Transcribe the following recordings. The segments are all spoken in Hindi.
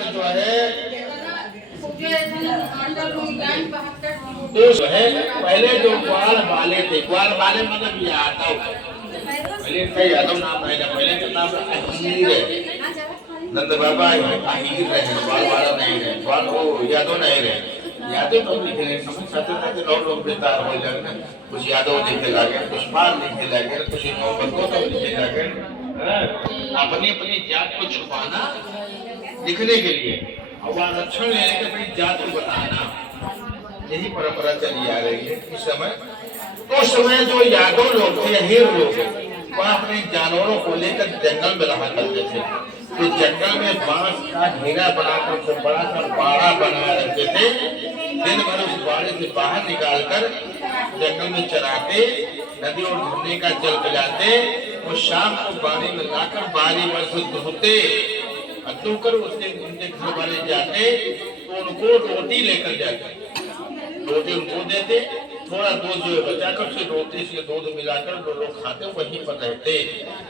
से जो है तो है पहले जो ग्वाल वाले थे, ग्वाल वाले मतलब यादव, पहले का यादव नाम नहीं था, पहले का नाम अहीर है। नंद बाबा अहीर रहे, ग्वाल वाला नहीं रहे, ग्वाल वो यादव नहीं रहे। यादव तो लिखे रहे, समझ सकते थे कि 9 लोग बेतार हो जाए, कुछ यादव लिखे लगे, कुछ पाल लिखे लगे, कुछ नौबतों तो लिखे लगे। अपनी अपनी जात को छुपाना लिखने के लिए और आरक्षण लेने के अपनी जात को बताना, यही परंपरा चली आ रही है इस समय। तो समय जो यादव लोग थे, अहीर लोग, वह अपने जानवरों को लेकर जंगल में रहा करते थे। तो जंगल में बांस का घेरा बनाकर बड़ा सा बाड़ा बना रखते थे। दिन भर उस बाड़े से बाहर निकालकर जंगल में चराते, नदी और झरने का जल पिलाते और शाम को बाड़ी में लाकर बारी भर से धोते, धोकर उसके उनके घर वाले जाते तो उनको रोटी लेकर जाते, रोटी उनको देते, थोड़ा दूध जो है बचाकर उसे रोटी से दूध मिलाकर जो लोग खाते वहीं पर रहते,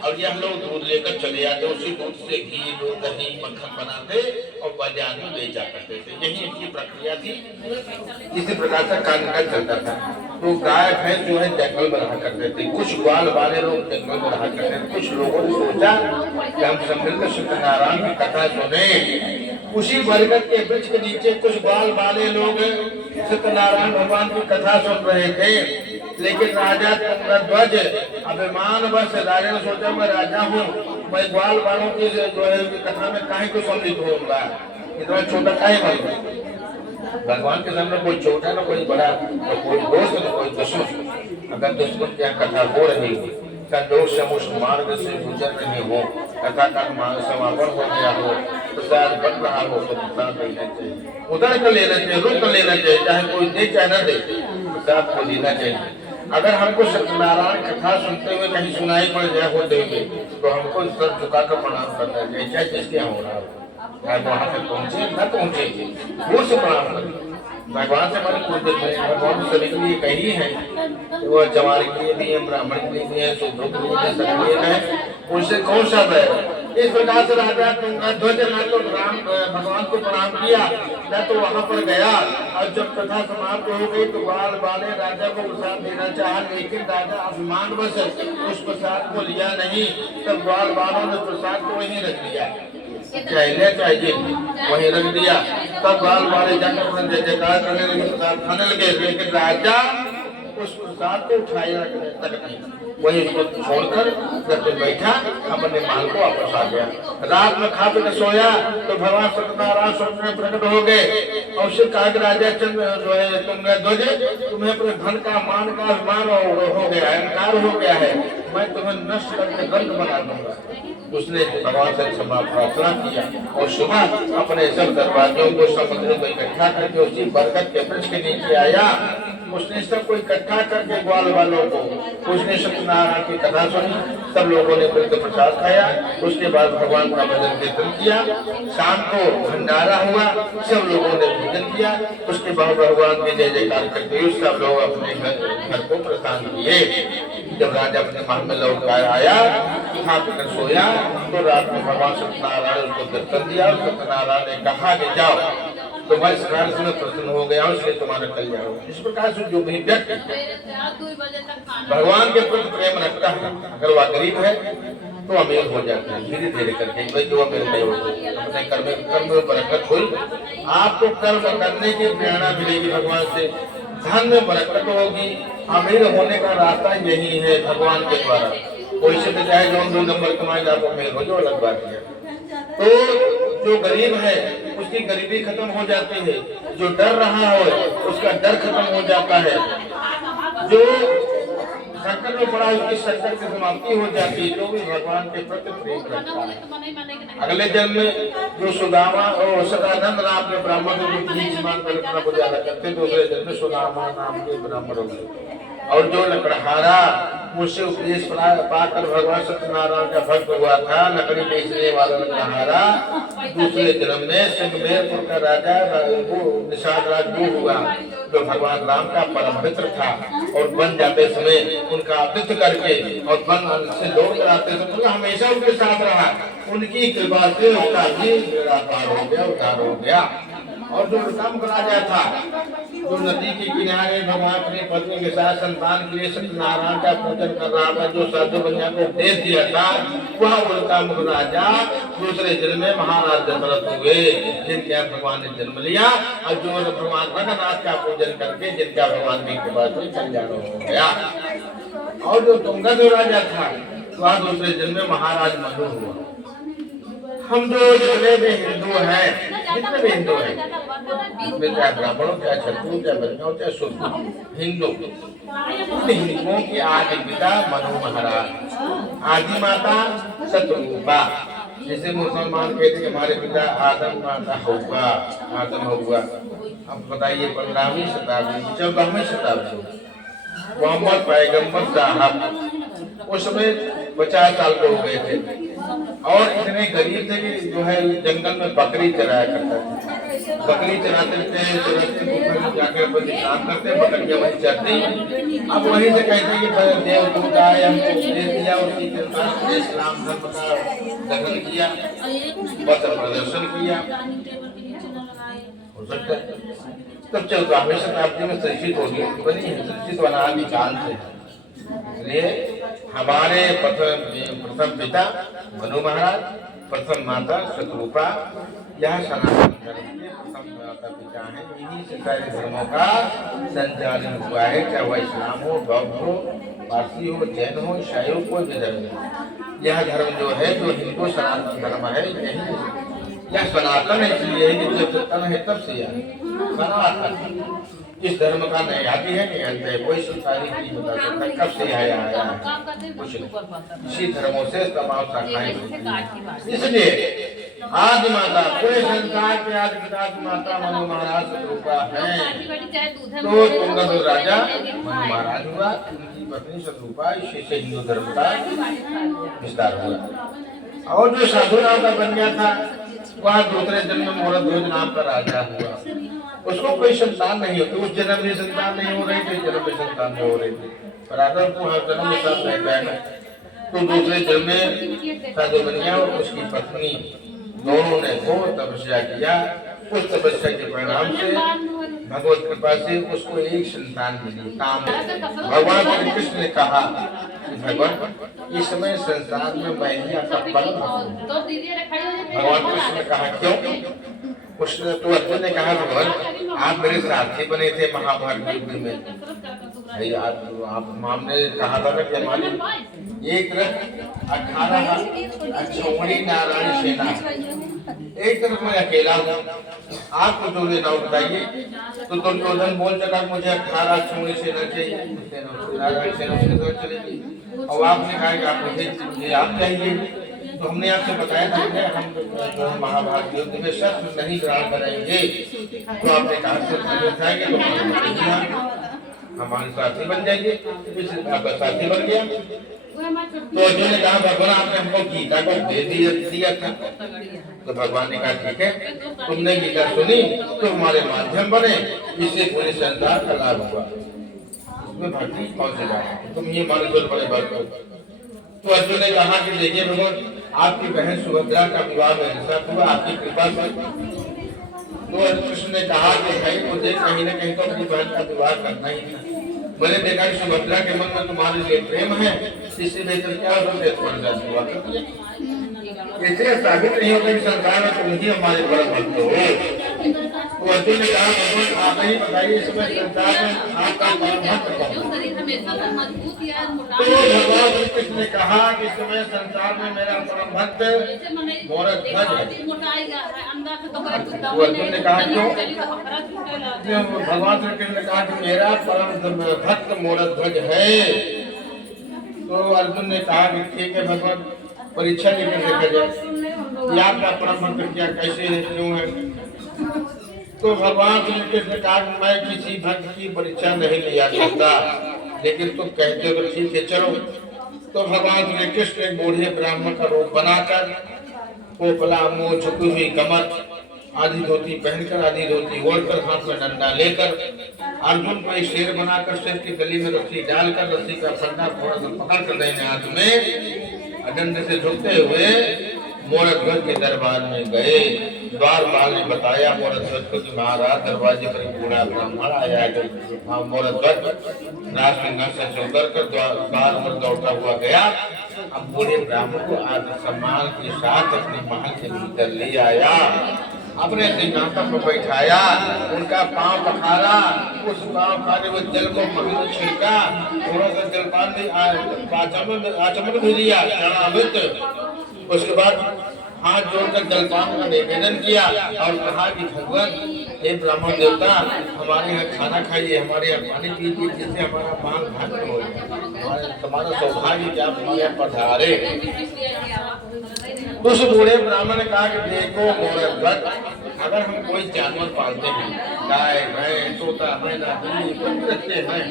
और यह लोग दूध लेकर चले आते, उसी दूध से घी, दूध, दही, मक्खन बनाते और बाजार में ले जा करते थे। यही इनकी प्रक्रिया थी। इसी प्रकार से कामकाज चलता था। तो गाय भैंस जो है जंगल में रहा करते थे, कुछ ग्वाल वाले लोग जंगल में रहा करते थे। कुछ लोगों ने सोचा कि हम सब मिलकर सत्यनारायण की कथा सुने। उसी बरगद के वृक्ष के नीचे कुछ ग्वाल वाले लोग सत्यनारायण भगवान की कथा सुन रहे थे। लेकिन राजा तुंगध्वज अभिमानवश राजा ने सोचा मैं राजा हूँ, मैं ग्वाल वालों की जो है कथा में काहे को सम्मिलित होऊंगा, इतना छोटा काहे बनूंगा। भगवान के सामने कोई छोटा ना कोई बड़ा, तो कोई दोस्त ना कोई दुश्मन। अगर दुश्मन की कथा हो रही हो, संदोष समुष मार्ग से गुजर रहे हो, कथा का समापन हो गया हो, प्रसाद बन रहा हो, तो प्रसाद लेना चाहिए, उधर कर लेना चाहिए, रुक कर लेना चाहिए, चाहे कोई दे चाहे न दे, प्रसाद को लेना चाहिए। अगर हमको सत्यनारायण कथा सुनते हुए कहीं सुनाई पड़ जाए होते हुए, तो हमको सर झुकाकर प्रणाम करना चाहिए, चाहे जिसके यहाँ हो रहा हो, चाहे वहां तक पहुंचे न पहुंचे, वो से प्रणाम करें। भगवान से हमारी कोई भगवान सभी के लिए कही है, वो जवार के लिए भी है, ब्राह्मण के लिए भी है, शूद्रों के लिए भी सबके लिए है, उनसे कौन सा है। इस प्रकार से राजा तुंगध्वज न तो राम भगवान को प्रणाम किया, न तो वहां पर गया। और जब कथा समाप्त हो गई तो ग्वाल वाले राजा को प्रसाद देना चाहा, लेकिन राजा अभिमानवश उस प्रसाद को लिया नहीं। तब ग्वाल वालों ने प्रसाद को वहीं रख दिया, चाहिए वहीं रख दिया। तब ग्वाल वाले जाकर जय जयकार करने लगे, प्रसाद खाने लगे, लेकिन राजा उस प्रसाद को उठाया तक नहीं, वही उसको छोड़कर घर पे बैठा, अपने महल को वापस आ गया। रात में खा पी सोया तो भगवान सत्यनारायण स्वप्न में प्रकट हो गए और उससे कहा कि राजा चंद्र जो है तुंगध्वज, तुम्हें अपने धन का मान का अभिमान हो गया है, अहंकार हो गया है, मैं तुम्हें नष्ट करके दंड बना दूंगा। उसने भगवान से क्षमा प्रार्थना किया और सुबह अपने सब दरबारियों को समुद्र को इकट्ठा करके उसी बरगद के वृक्ष के नीचे आया। उसने सबको इकट्ठा करके ग्वाल वालों को उसने सत्यनारायण की कथा सुनी, सब लोगों ने मिलकर प्रसाद खाया। उसके बाद भगवान का भजन कीर्तन किया, शाम को भंडारा हुआ, सब लोगों ने भोजन किया। उसके बाद भगवान के जय जयकार करते हुए सब लोग अपने घर को प्रस्थान किए। जब राजा अपने महल में लौट कर आया, खा पीकर सोया, तो रात में भगवान सत्यनारायण उसको दर्शन दिया और सत्यनारायण ने कहा कि जाओ तुम्हारे इस कार्य से मैं प्रसन्न हो गया हूँ, इसलिए तुम्हारा कल्याण हो। इस प्रकार से जो भी व्यक्ति भगवान के प्रति प्रेम रखता है, अगर वह गरीब है तो अमीर हो जाता है धीरे धीरे करके। भाई जो अमीर नहीं होते अपने कर्म में बरकत हुई, आपको कर्म करने की प्रेरणा मिलेगी भगवान से, धन में बरकत होगी। अमीर होने का रास्ता यही है भगवान के द्वारा। कोई से चाहे जो 2 नंबर कमाएगा आप अमीर हो, जो अलग बात है। तो जो गरीब है उसकी गरीबी खत्म हो जाती है, जो डर रहा हो उसका डर खत्म हो जाता है, जो संकट में पड़ा उसकी संकट की समाप्ति हो जाती है, जो भी भगवान के प्रति प्रेम रखता है। अगले जन्म में जो सुदामा और सदानंद नाम के ब्राह्मण को ज्यादा करते, दूसरे जन्म में सुदामा नाम के ब्राह्मण हो गए। और जो लकड़हारा मुझसे उपदेश पाकर भगवान सत्यनारायण का भक्त हुआ था, लकड़ी बेचने वाला लकड़हारा, दूसरे जन्म में सिंहमेरपुर का राजा निषाद राज हुआ। जो भगवान राम का परम मित्र था, और वन जाते समय उनका आतिथ्य करके और वन से लौट कर आते समय हमेशा उनके साथ रहा। उनकी कृपा से उसका भी बेड़ा पार हो गया, उद्धार हो गया। और जो ऋतम राजा था, जो नदी के किनारे भगवान अपनी पत्नी के साथ संतान के लिए सत्यनारायण का पूजन कर रहा था, जो साधु बनिया को उपदेश दिया था, वह ऋतम राजा दूसरे जन्म में महाराज दशरथ हुए, जिनके भगवान ने जन्म लिया और जो भगवान रघुनाथ का पूजन करके जिनका भगवान की कृपा से कल्याण हो गया। और जो तुंगद राजा था, वह दूसरे जन्म में महाराज मनु हुआ। हम जो जितने भी हिंदू हैं, जितने भी हिंदू हैं, इसमें चाहे ब्राह्मणों, चाहे क्षत्रियों, चाहे वैष्णव, चाहे शूद्र, हिंदू, उन हिंदुओं की आदि पिता मनु महाराज, आदि माता शत्रुपा। जैसे मुसलमान कहते हैं हमारे पिता आदम, माता हव्वा, आदम हव्वा। अब बताइए 15वीं शताब्दी, 14वीं शताब्दी, मोहम्मद पैगंबर साहब उस समय 50 साल के हो गए थे और इतने गरीब थे कि जो है जंगल में बकरी चराया करता था। बकरी चराते थे, जाकर विश्राम करते, बकरियां वहीं चरती। अब वहीं से कहते कि देवदूत आए, हमको उपदेश दिया, उसी के साथ इस्लाम धर्म का दखल किया, पथ प्रदर्शन किया। हो सकता है तब 14वीं शताब्दी में सृष्टि होगी, बनी है सृष्टि बना निकाल से। इसलिए हमारे प्रथम पिता मनु महाराज, प्रथम माता शत्रुपा, यह सनातन धर्म के प्रथम माता पिता हैं। इन्हीं से सारे धर्मों का संचालन हुआ है, चाहे वह इस्लाम हो, बौद्ध हो, पारसी हो, जैन हो, ईसाई हो, कोई भी धर्म हो। यह धर्म जो है, जो हिंदू सनातन धर्म है, यह सनातन है, इसलिए जब से तन है तब से यह सनातन। इस धर्म का नहीं आदि है, नहीं अंत है, कोई तारीख नहीं बता सकता कब से आया है, कुछ नहीं। इसी धर्मों से तमाम शाखाएं। इसलिए आदि माता, पूरे संसार के आदि पिता माता मनु महाराज शत्रुपा है। तो तुंगद राजा मनु महाराज हुआ, उनकी पत्नी शत्रुपा, इसी से हिंदू धर्म का विस्तार हुआ। और जो साधु नाम का बन गया था, वह दूसरे जन्म में मोरध्वज नाम का राजा हुआ। उसको कोई संतान नहीं होती, उस जन्म में संतान नहीं हो रही थी, जन्म में संतान नहीं हो रही थी, पर आदम को हर जन्म में साथ रहता है ना। तो दूसरे जन्म में साधु बन गया और उसकी पत्नी, दोनों ने घोर तपस्या किया। उस तपस्या के परिणाम से भगवत कृपा से उसको एक संतान मिली, काम। भगवान श्री कृष्ण ने कहा कि भगवान इस समय संसार में मैं ही आपका परम भक्त हूं। भगवान कृष्ण ने कहा क्यों? उसने तो अर्जुन ने कहा भगवान आप मेरे साथी बने थे महाभारत युद्ध में, भाई आप हमने कहा था ना कि हमारी एक तरफ 18 अक्षौहिणी नारायण सेना, एक तरफ मैं अकेला हूँ, आपको जो लेना बताइए। तो दुर्योधन बोल चला मुझे 18 अक्षौहिणी सेना चाहिए, नारायण सेना से चलेगी। और आपने कहा कि आप मुझे आप चाहिए, तो हमने आपसे बताया था कि हम महाभारत युद्ध में शस्त्र नहीं ग्रहण करेंगे। तो आपने कहा उठाएंगे तो हमारे साथी बन जाएंगे, आपका साथी बन गया। तो अर्जुन ने कहा भगवान आपने हमको गीता को दे दिया था। तो भगवान ने कहा ठीक है, तुमने गीता सुनी तो हमारे माध्यम बने, इससे पूरे संसार का लाभ हुआ। इसमें भक्ति कौन सी बात है, तुम ये मान लो बड़े भक्त हो। तो अर्जुन ने कहा कि देखिए भगवान आपकी बहन सुभद्रा का विवाह मेरे साथ हुआ, आपकी कृपा से। तो कृष्ण ने कहा कि भाई मुझे कहीं न कहीं तो अपनी बहन का विवाह करना ही था। मैंने देखा कि सुभद्रा के मन में तुम्हारे लिए प्रेम है, इससे बेहतर क्या विवाह कर दिया। इससे साबित नहीं होता कि संसार में तुम ही हमारे परम भक्त हो। तो अर्जुन ने कहा भगवान आप ही बताइए इस समय संसार में आपका परम भक्त कौन है? तो भगवान श्री कृष्ण ने कहा कि इस समय संसार में मेरा परम भक्त मोरध्वज है। तो अर्जुन ने कहा क्यों? भगवान श्री कृष्ण ने कहा कि मेरा परम भक्त मोरध्वज है। तो अर्जुन ने कहा कि ठीक है भगवान परीक्षा लेकर देखा जाए, आपका परम भक्त क्या कैसे है, क्यों है? तो भगवान श्री कृष्ण ने कहा मैं किसी भक्त की परीक्षा नहीं लिया करता, लेकिन तुम कहते हो तो ठीक है चलो। तो भगवान श्री कृष्ण एक बूढ़े ब्राह्मण का रूप बनाकर पोपला मुंह झुकी हुई कमर आधी धोती पहनकर, आधी धोती ओढ़कर, हाथ में डंडा लेकर, अर्जुन को एक शेर बनाकर शेर की गली में रस्सी डालकर, रस्सी का फंदा थोड़ा सा पकड़ कर देने हाथ में, डंडे से झुकते हुए मोरध्वज के दरबार में गए। द्वारपाल ने बताया मोरध्वज को कि महाराज दरवाजे पर एक बूढ़ा ब्राह्मण आया है। मोरध्वज राजसिंहासन से उतर कर द्वार पर दौड़ता हुआ गया। अब बूढ़े ब्राह्मण को आदर सम्मान के साथ अपने महल के भीतर ले आया, अपने सिंहासन पर बैठाया, उनका पांव पखारा, उस पांव खाने हुए जल को महल में छिड़का, थोड़ा सा जलपान भी आचमन भी दिया चरणामृत। उसके बाद हाथ जोड़कर जलपान का निवेदन किया और कहा कि भगवान हे ब्राह्मण देवता, हमारे यहाँ खाना खाइए, हमारे यहाँ पानी पीजिए, जिससे हमारा मांग भंग हो जाए, हमारा सौभाग्य कि आप हमारे यहाँ पधारे। उस बूढ़े ब्राह्मण ने कहा कि देखो मोरध्वज, अगर हम कोई जानवर पालते हैं, गाय भैंस तोता मैना बिल्ली कुछ रखते हैं,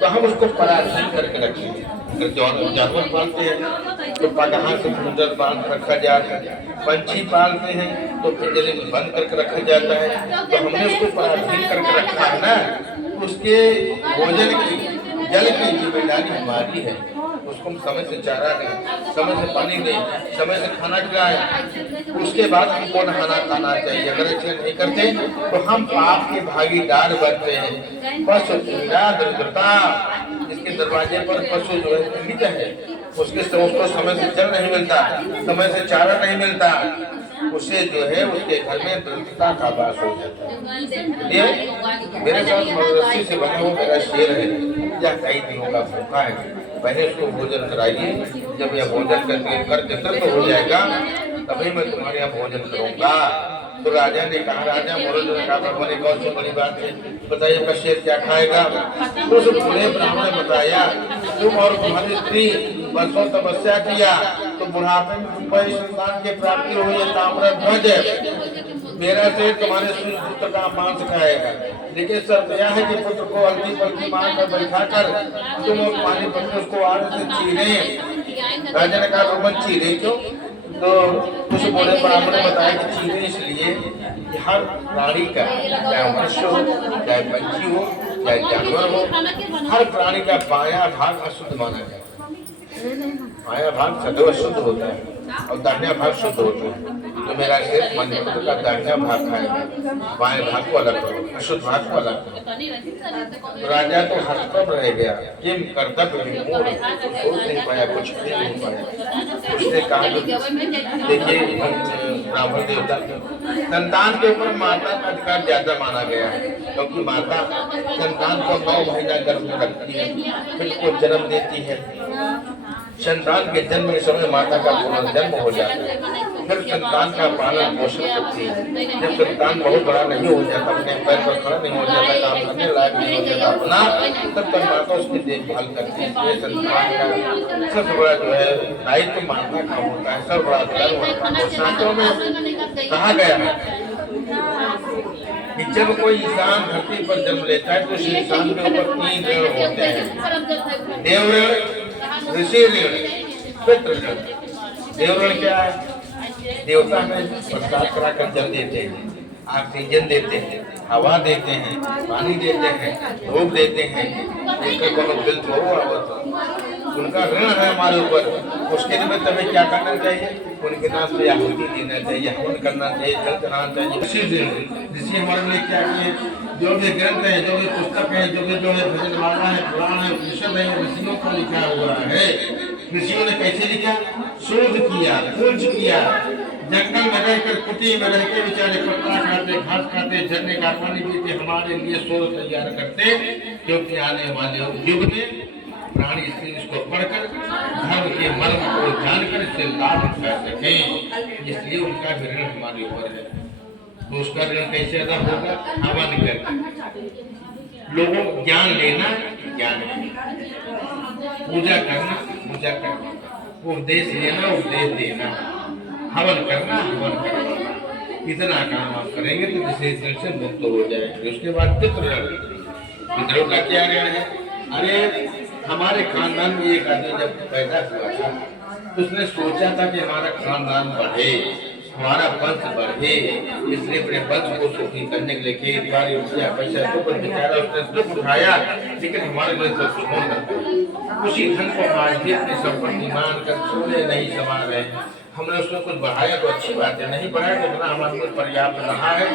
तो हम उसको पराधीन करके रखेंगे। अगर जानवर पालते हैं तो पगहा से फूंदर बांध रखा जाता है, पंछी पालते हैं तो पिंजरे में बंद करके रखा जाता है, तो हमने उसको पराधीन करके रखा है ना, उसके भोजन की जल की जिम्मेदारी हमारी है। उसको समय से चारा दें, समय से पानी दें, समय से खाना खिलाएं, उसके बाद हमको नहाना खाना चाहिए। अगर ऐसे नहीं करते तो हम पाप के भागीदार बनते हैं। पशु पीड़ा दरिद्रता, इसके दरवाजे पर पशु जो है पीड़ित है, उसको समय से जल नहीं मिलता, समय से चारा नहीं मिलता, उससे जो है उसके घर में दरिद्रता का वास हो जाता है। मेरे साथ मवेशी से बना हुआ मेरा शेर है, यह कई दिनों का भूखा है, पहले उसको भोजन कराइए, जब यह भोजन करके तृप्त हो जाएगा तभी मैं तुम्हारे यहाँ भोजन करूंगा। तो राजा ने कहा, राजा मोरध्वज ने कहा, भगवान कौन सी बड़ी बात है, बताइए आपका शेर क्या खाएगा। तो उस बूढ़े ब्राह्मण ने बताया, तुम और तुम्हारी स्त्री वर्षों तपस्या किया तो बुढ़ापे में तुमको संतान की प्राप्ति हुई है, ताम्रध्वज मेरा शेर तुम्हारे पुत्र का मांस खाएगा, लेकिन शर्त यह है कि पुत्र को हल्दी पल्दी मार कर बैठा कर तुम और तुम्हारी पत्नी उसको आड़ से चीरे। राजा ने कहा, रोमन चीरे क्यों? तो उस बूढ़े ब्राह्मण ने बताया कि चीरे इसलिए कि हर प्राणी का, चाहे मनुष्य हो, चाहे पंछी हो, चाहे जानवर हो, हर प्राणी का बायां भाग अशुद्ध माना जाए। बायां भाग सदैव शुद्ध होता है और दाहिना भाग शुद्ध होता है। तो मेरा शेर मंत्र का दाहिना भाग खाएगा, बाएं भाग को अलग करो, अशुद्ध भाग को अलग करो। राजा तो हस्तम रह गया, किम कर्तव्य विमूढ़, सोच नहीं पाया, कुछ भी नहीं पाया। उसने कहा, देखिए ब्राह्मण देवता, संतान के ऊपर माता का अधिकार ज्यादा माना गया है, क्योंकि माता संतान को 9 महीना गर्भ में रखती है, फिर उसको जन्म देती है। संतान के जन्म के समय माता का पुनर्जन्म हो जाता है, फिर संतान का पालन पोषण करती है। जब संतान बहुत बड़ा नहीं हो जाता, अपने पैर पर खड़ा नहीं हो जाता, काम करने लायक नहीं हो जाता अपना, तब तक माता उसकी देखभाल करती है। ये संतान का सबसे बड़ा जो है दायित्व माता का होता है, सबसे बड़ा धर्म होता है। शास्त्रों में कहा गया है कि जब कोई इंसान धरती पर जन्म लेता है तो उस इंसान के ऊपर 3 ऋण होते हैं, देव ऋण, ऋषि ऋण, पितृ ऋण। देव ऋण क्या है? देवता हमें प्रसाद कराकर जल देते हैं, ऑक्सीजन देते हैं, हवा देते हैं, पानी देते हैं, धूप देते हैं, बिल उनका ऋण है हमारे ऊपर। उसके लिए हमें क्या करना चाहिए? उनके नाम से आहुति देना चाहिए, हवन करना चाहिए, जल चढ़ाना चाहिए। ऋषि हमारे लिए क्या किए? जो भी ग्रंथ है, जो भी पुस्तक है, जो है भजनमाला है, पुराण है, उपनिषद है, ऋषियों को लिखा हुआ है। ऋषियों ने कैसे लिखा? शोध किया, खोज किया, जंगल में रहकर, कुटी में रहकर बेचारे पत्ता खाते, घास खाते, झरने का पानी पीते, हमारे लिए शोध तैयार करते, क्योंकि आने वाले युग में प्राणी इसको पढ़कर धर्म के मर्म को जानकर इससे लाभ उठा सकें, इसलिए उनका भी ऋण हमारे ऊपर है। तो उसका ऋण कैसे अदा होगा? हवन करके, लोगों को ज्ञान लेना, ज्ञान पूजा करना, पूजा करना, उपदेश लेना, उपदेश देना, हवन करना, हवन करना, इतना काम आप करेंगे तो किसी ऋण से मुक्त हो जाएंगे। उसके बाद पितृ, पितरों का क्या ऋण है? अरे हमारे खानदान में एक आदमी जब पैदा हुआ था तो उसने सोचा था कि हमारा खानदान बढ़े, हमारा वंश बढ़े, इसलिए अपने वंश को सुखी करने के लिए खेत बाड़ी रुपया पैसा तो कुछ बेचारा उसने दुख उठाया, लेकिन हमारे लिए सब सुख करता। उसी धन को मांझी अपनी संपत्ति मान कर सोने नहीं समा रहे। हमने उसमें कुछ बढ़ाया तो अच्छी बात है, नहीं बढ़ाया तो इतना हमारे लिए पर्याप्त रहा है।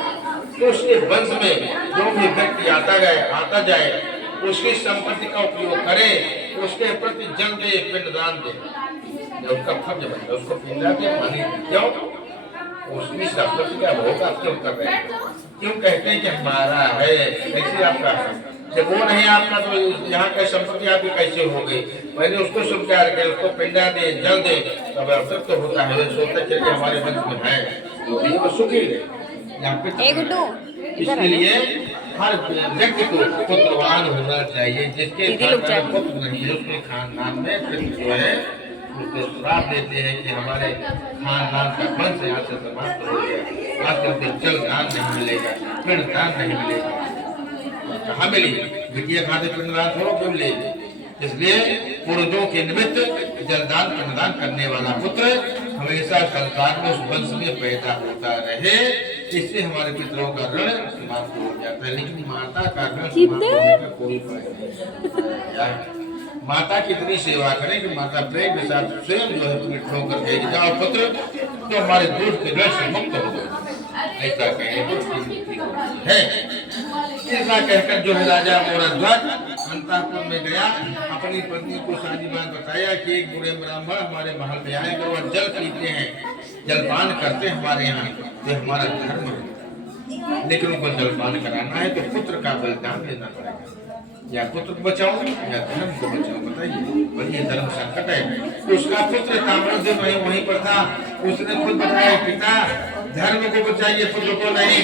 तो उसके वंश में जो भी व्यक्ति आता जाए उसकी संपत्ति का उपयोग करे, उसके प्रति जल दे, पिंडदान दे, उसका फर्ज बनता है, उसको पिंडा दे, पानी क्यों उसकी संपत्ति का भोग आप क्यों कर रहे हैं? क्यों कहते हैं कि हमारा है, कैसे आपका है? जब वो नहीं आपका तो यहाँ का संपत्ति आपकी कैसे हो गई? पहले उसको स्वीकार करें, उसको पिंडा दे, जल दे, तब अवसर तो होता है। सोचते चलिए हमारे वंश में है तो सुखी रहे। इसके लिए हर व्यक्ति को पुत्रवान होना चाहिए। जिसके पुत्र नहीं है उसके खानदान में फिर जो है उसको श्राप देते हैं कि हमारे खानदान का वंश यहाँ से समाप्त हो गया, आज तक जल दान नहीं मिलेगा, पिंड दान नहीं मिलेगा। कहाँ मिली? बिटिया खाते पिंड दान थोड़ा क्यों मिलेगी? इसलिए पूर्वजों के निमित्त जलदान पिंडदान करने वाला पुत्र हमेशा संसार में उस वंश में पैदा होता रहे, इससे हमारे पितरों का ऋण समाप्त हो जाता है। लेकिन माता का ऋण समाप्त होने का कोई फायदा नहीं। माता कितनी सेवा करें कि माता प्रेम के साथ स्वयं जो है पितरों कर भेज जाओ पुत्र तो हमारे दूध के ऋण से मुक्त हो जाए, ऐसा कहें है। ऐसा कहकर जो है राजा मोरध्वज अंतःपुर में गया, अपनी पत्नी को सारी बात बताया कि एक बुरे ब्राह्मण हमारे महल में आए, अगर वह जल पीते हैं, जलपान करते हैं हमारे यहाँ, तो हमारा धर्म है, लेकिन उनको जलपान कराना है तो पुत्र का बलिदान देना पड़ेगा। या पुत्र को बचाओ या धर्म को बचाओ, बताइए। वही धर्म संकट है। तो उसका पुत्र ताम्रध्वज वहीं पर था, उसने खुद बताया पिता धर्म को बचाइए, पुत्र को नहीं।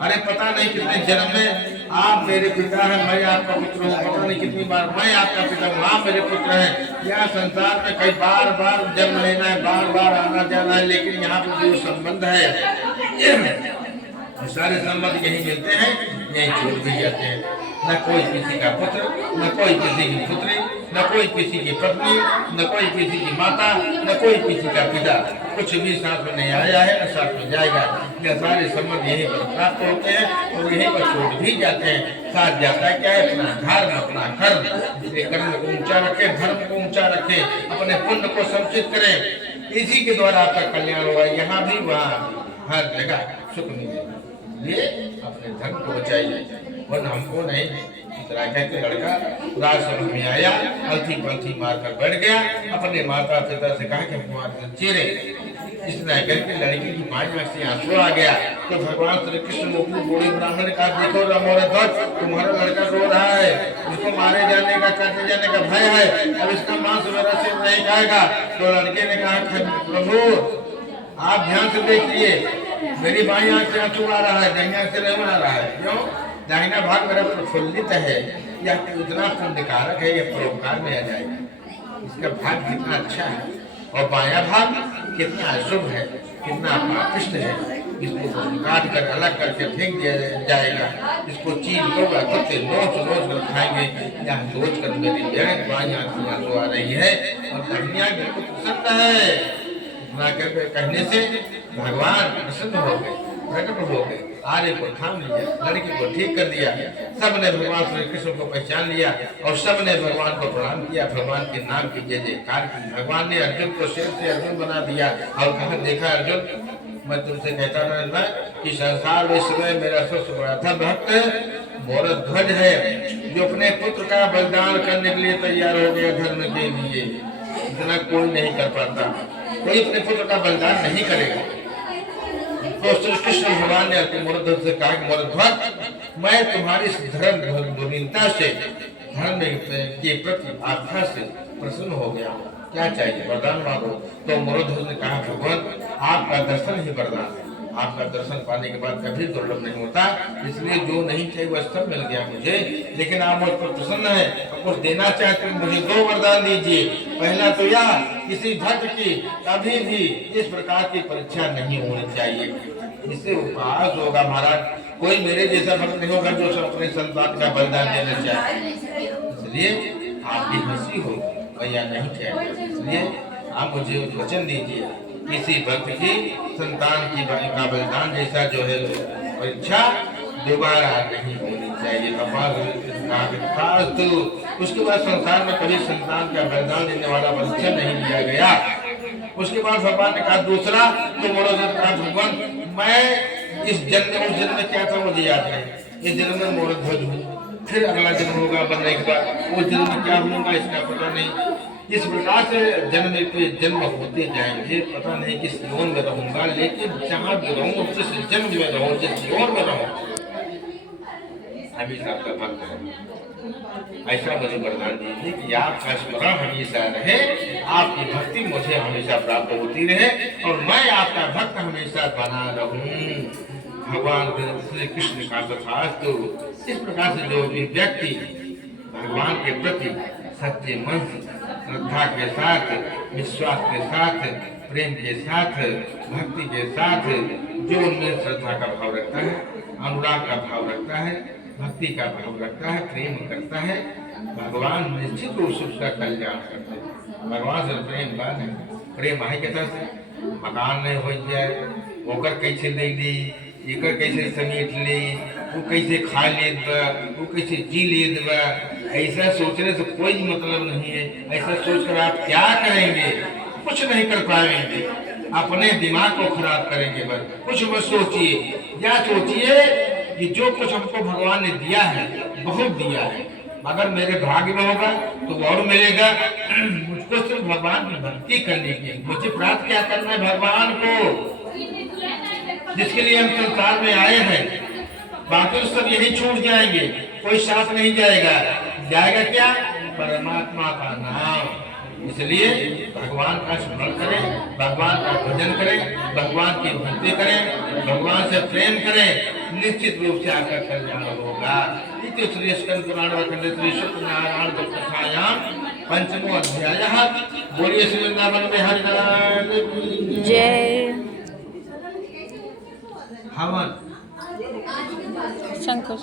अरे पता नहीं कितने जन्म में आप मेरे पिता हैं, मैं आपका पुत्र हूँ, पता नहीं कितनी बार मैं आपका पिता हूँ, आप मेरे पुत्र हैं। यह संसार में कई बार बार जन्म लेना है, बार बार आना जाना है, लेकिन यहाँ पर जो संबंध है सारे संबंध यही मिलते हैं, यही छूट भी जाते हैं। न कोई किसी का पुत्र, न कोई किसी की पुत्री, न कोई किसी की पत्नी, न कोई किसी की माता, न कोई किसी का पिता, कुछ भी साथ में नहीं आया है न साथ में जाएगा। यह सारे संबंध यहीं पर प्राप्त होते हैं और यहीं पर छूट भी जाते हैं। साथ जाता है क्या है? अपना धर्म, अपना कर्म। इसलिए कर्म को ऊंचा रखें, धर्म को ऊंचा रखें, अपने पुण्य को संचित करें, इसी के द्वारा आपका कल्याण होगा, यहाँ भी वहाँ हर जगह सुख मिलेगा। ये अपने धर्म को बचाइए, वरना हमको नहीं। राजा के लड़का राजसभा में आया, अलथी पलथी मारकर बैठ गया, अपने माता पिता से कहा कि हमारे चेहरे इस तरह करके लड़की की माँ में से आंसू आ गया। तो भगवान श्री कृष्ण को बूढ़े ब्राह्मण ने कहा, देखो मोरध्वज तुम्हारा लड़का रो रहा है, उसको मारे जाने का, काटे जाने का भय है, अब इसका मांस मेरा सिर नहीं खाएगा। तो लड़के ने कहा, प्रभु आप ध्यान से देखिए, मेरी बाईं आंख से आंसू आ रहा है, दाहिनी आंख से नहीं आ रहा है। क्यों? दाहिना भाग मेरा प्रफुल्लित है, यह उतना पुण्यकारक है, यह परोपकार में आ जाएगा। इसका भाग कितना अच्छा है, और बायां भाग कितना अशुभ है, कितना पापिष्ट है। इसको काट कर अलग करके फेंक दिया जाएगा। इसको चीज लोग कुत्ते नोच नोच कर खाएंगे, या सोच कर मेरी बाईं आंख से आंसू आ रही है और दाहिनी आंख बिल्कुल प्रसन्न है। कहने से भगवान प्रसन्न हो गए, प्रकट हो गए, आर्य को थाम लिया, लड़की को ठीक कर दिया। सबने भगवान श्री कृष्ण को पहचान लिया और सबने भगवान को प्रणाम किया, भगवान के नाम की जय जयकार की। भगवान ने अर्जुन को शेर से अर्जुन बना दिया और कहा, देखा अर्जुन, मैं तुमसे कहता रहना कि संसार विश्व मेरा सबसे बड़ा था भक्त मोरध्वज है, जो अपने पुत्र का बलिदान करने के लिए तैयार हो गया धर्म के लिए। इतना कोई नहीं कर पाता, कोई अपने पुत्र का बलिदान नहीं करेगा। तो श्री कृष्ण भगवान ने मोरध्वज से कहा, मोरध्वज मैं तुम्हारी धर्महीनता से, धर्म के प्रति आस्था से प्रसन्न हो गया, क्या चाहिए वरदान मांगो। तो मोरध्वज ने कहा, भगवान आपका दर्शन ही वरदान है, आपका दर्शन पाने के बाद कभी दुर्लभ नहीं होता, इसलिए जो नहीं चाहिए वह सब मिल गया मुझे। लेकिन आप मुझ पर प्रसन्न है, कुछ देना चाहते हैं, मुझे 2 वरदान दीजिए। पहला तो यह, किसी भक्त की कभी भी इस प्रकार की परीक्षा नहीं होनी चाहिए, इससे उपहास होगा महाराज। कोई मेरे जैसा भक्त नहीं होगा जो अपने संतान का बलिदान देना चाहे, इसलिए आपकी हंसी होगी, भैया नहीं चाहिए। इसलिए आप मुझे वचन दीजिए किसी भक्त की संतान की का बलिदान जैसा जो है परीक्षा दोबारा नहीं होनी चाहिए। खास तो उसके बाद संसार में कभी संतान का बलिदान देने वाला परीक्षा नहीं लिया गया। उसके बाद भगवान ने कहा दूसरा तो मोड़ो कहा भगवान मैं इस जन्म उस जन्म में क्या था मुझे याद नहीं, इस जन्म में मोड़ ध्वज हूँ, फिर अगला जन्म होगा बनने के बाद उस जन्म में क्या होगा इसका पता नहीं। इस प्रकार से जन्म पे जन्म होते जाएंगे, पता नहीं किस योन में रहूंगा, लेकिन जहाँ भी रहूँ जिस जन्म में रहूँ जिस योन में रहूँ हमेशा आपका भक्त है। ऐसा मुझे वरदान दीजिए कि आपका स्मरण हमेशा रहे, आपकी भक्ति मुझे हमेशा प्राप्त होती रहे और मैं आपका भक्त हमेशा बना रहूं। भगवान श्री कृष्ण का तथास्तु। इस प्रकार से जो भी व्यक्ति भगवान के प्रति सच्चे मन श्रद्धा के साथ, विश्वास के साथ, प्रेम के साथ, भक्ति के साथ जो उनमें श्रद्धा का भाव रखता है, अनुराग का भाव रखता है, भक्ति का भाव रखता है, प्रेम करता है, भगवान निश्चित रूप से उसका कल्याण करते हैं। भगवान से प्रेम का नहीं, प्रेम है कहता से मकान नहीं हो जाए, ओकर कैसे ले ली, एकर कैसे समेट ली, वो कैसे खा ले देगा, वो कैसे जी ले देगा, ऐसा सोचने से कोई मतलब नहीं है। ऐसा सोचकर आप क्या करेंगे, कुछ नहीं कर पाएंगे, अपने दिमाग को खराब करेंगे। बस कुछ मत सोचिए, या सोचिए कि जो कुछ हमको भगवान ने दिया है बहुत दिया है, अगर मेरे भाग्य में होगा तो और मिलेगा। मुझको सिर्फ भगवान की भक्ति करनी है, मुझे प्राप्त क्या करना है भगवान को, जिसके लिए हम संसार में आए हैं। बाकी सब यही छूट जाएंगे, कोई साथ नहीं जाएगा। जाएगा क्या? परमात्मा का नाम। इसलिए भगवान का स्मरण करें, भगवान का भजन करें, भगवान की भक्ति करें, भगवान से प्रेम करें, निश्चित रूप से आपका कल्याण होगा। इति श्री स्कंद पुराण खंड श्री सत्यनारायण कथायां पंचमो अध्यायः। बोलिए श्री वृंदावन में हरिनाम जय। हवन शंकर